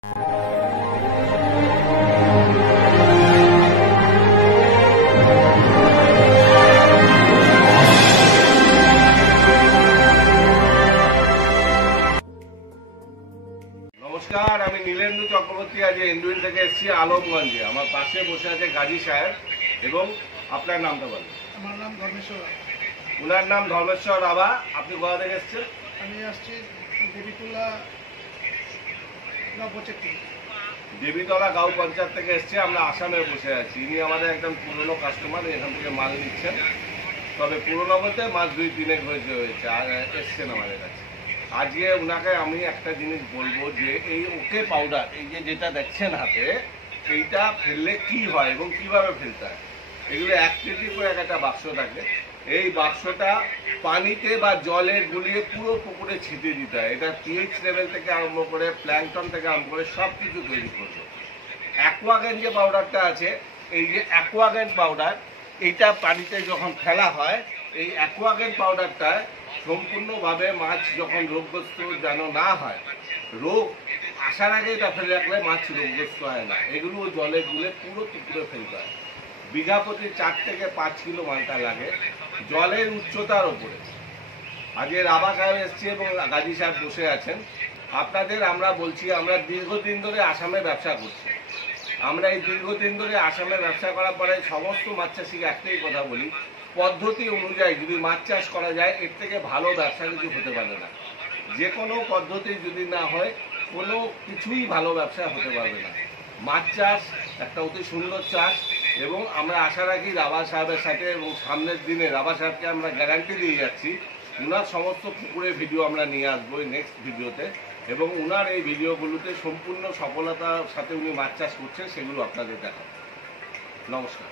নমস্কার, আমি নীলেন্দু চক্রবর্তী। আজ এন্ডুইল থেকে এসেছি আলমগঞ্জে। আমার পাশে বসে আছে গাজী সাহেব। এবং আপনার নামটা বলেন। আমার নাম ধর্মেশ্বর। উনার নাম ধর্মেশ্বর রাভা। আপনি কোথা থেকে এসেছেন? আমি আসছি দেবীতলা গাঁও পঞ্চায়েত থেকে। দেবীতলা গাঁও পঞ্চায়েত থেকে এসছে। আমরা আসামে বসে আছি। ইনি আমাদের একদম পুরনো কাস্টমার, এখান থেকে মাল নিচ্ছেন। তবে পুরনো বলতে মাস 2-3 হয়েছে এসছেন আমাদের কাছে। আজকে উনাকে আমি একটা জিনিস বলবো যে এই ওকে পাউডার, এই যে যেটা দেখছেন হাতে, এইটা ফেললে কি হয় এবং কিভাবে ফেলতে হয়। এগুলো 1 কেজি করে একটা বাক্স থাকে। এই বাক্সটা পানিতে বা জলে গুলিয়ে পুরো পুকুরে ছিটিয়ে দিতে হয়। এটা পিএইচ লেভেল থেকে আরম্ভ করে প্ল্যাঙ্কটন থেকে আরম্ভ করে সব কিছু তৈরি করবে। অ্যাকোয়াগার্ড যে পাউডারটা আছে, এই যে অ্যাকোয়াগার্ড পাউডার, এইটা পানিতে যখন ফেলা হয়, এই অ্যাকোয়াগার্ড পাউডারটা সম্পূর্ণভাবে মাছ যখন রোগগ্রস্ত যেন না হয়, রোগ আসার আগে এটা ফেলে রাখলে মাছ রোগগ্রস্ত হয় না। এগুলো জলে গুলে পুরো পুকুরে ফেলতে হয়। বিঘা প্রতি 4 থেকে 5 কিলো মালটা লাগে, জলের উচ্চতার ওপরে। আজকে রাভা সাহেব এসছে এবং গাজী সাহেব বসে আছেন। আপনাদের আমরা বলছি, আমরা দীর্ঘদিন ধরে আসামে ব্যবসা করছি। আমরা এই দীর্ঘদিন ধরে আসামে ব্যবসা করার পরে সমস্ত মাছ চাষিকে একটাই কথা বলি, পদ্ধতি অনুযায়ী যদি মাছ চাষ করা যায়, এর থেকে ভালো ব্যবসা কিছু হতে পারে না। যে কোনো পদ্ধতি যদি না হয়, কোনো কিছুই ভালো ব্যবসা হতে পারবে না। মাছ চাষ একটা অতি সুন্দর চাষ। এবং আমরা আশা রাখি রাভা সাহেবের সাথে, এবং সামনের দিনে রাভা সাহেবকে আমরা গ্যারান্টি দিয়ে যাচ্ছি, উনার সমস্ত পুকুরের ভিডিও আমরা নিয়ে আসবো নেক্সট ভিডিওতে। এবং উনার এই ভিডিওগুলোতে সম্পূর্ণ সফলতার সাথে উনি মাছ চাষ করছেন, সেগুলো আপনাদের দেখাবো। নমস্কার।